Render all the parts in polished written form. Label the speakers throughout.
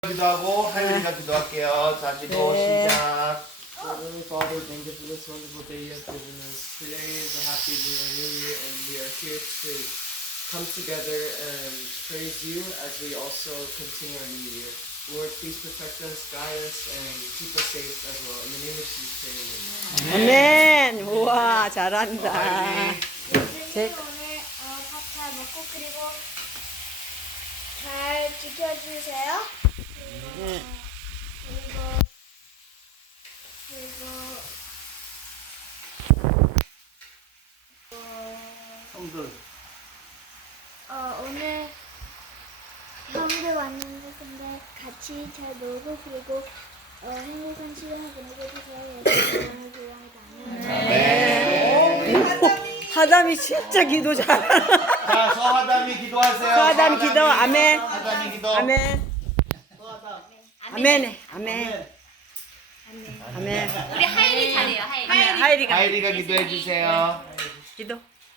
Speaker 1: 기도하고 할머니가 기도할게요. 자, 기도 시작.
Speaker 2: Heavenly Father, thank you for this wonderful day you have given us. Today is a happy New Year, and we are here to come together and praise you as we also continue our new year. Lord, please protect us, guide us, and keep us safe as well. In the name of Jesus, amen.
Speaker 3: 아멘. 우와 잘한다.
Speaker 4: 선생님 오늘 밥 잘 먹고 그리고 잘 지켜주세요.
Speaker 3: 네.
Speaker 4: 그리고
Speaker 2: 성들.
Speaker 4: 오늘 형들 왔는데 근데 같이 잘 놀고 그리고 행복한 시간을 보내게 해주세요. 예수님의 이름으로
Speaker 1: 네.
Speaker 3: 하담이 진짜 기도 잘하나.
Speaker 1: 자, 서하담이 기도하세요.
Speaker 3: 서하담 기도. 아멘.
Speaker 1: 하담이 기도.
Speaker 3: 아멘. 아멘. 아멘. 아멘.
Speaker 5: 우리 하일이 잘해요. 하일.
Speaker 3: 하이리가
Speaker 1: 하이리가 기도해 주세요.
Speaker 3: 기도.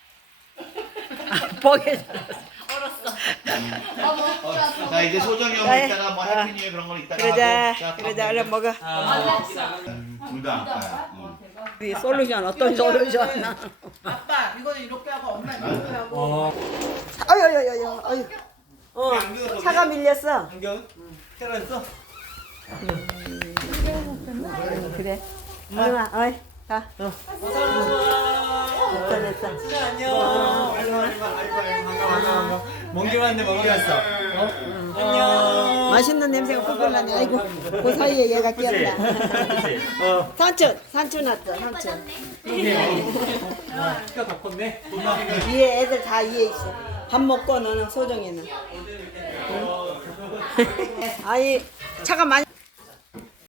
Speaker 3: 보게
Speaker 5: 얼었어.
Speaker 1: 자, 이제 소정이 형
Speaker 3: 네.
Speaker 1: 이따가 뭐 해피 뉴 그런 걸 이따가
Speaker 3: 그러자.
Speaker 1: 하고. 자,
Speaker 3: 그러자 얼른 먹어.
Speaker 1: 둘다 아빠야.
Speaker 3: 이 솔루션 어떤 솔루션?
Speaker 6: 아빠 이거는 이렇게 하고 엄마 이렇게 하고
Speaker 3: 아유. 아유. 차가 밀렸어.
Speaker 2: 안경? 태어났어?
Speaker 3: 그래. 얼마? 어이. 가. 됐어.
Speaker 2: 안녕. 반가워. 먼 길 왔는데 먹어봤어. 안녕.
Speaker 3: 맛있는 냄새가 뿔뿔 나네. 아이고, 그 사이에 얘가 끼었다. 산촌 왔어, 산촌.
Speaker 2: 키가 더 컸네.
Speaker 3: 위에 애들 다 위에 있어. 밥 먹고 너는 소정이는. 응? 아이, 차가 많이.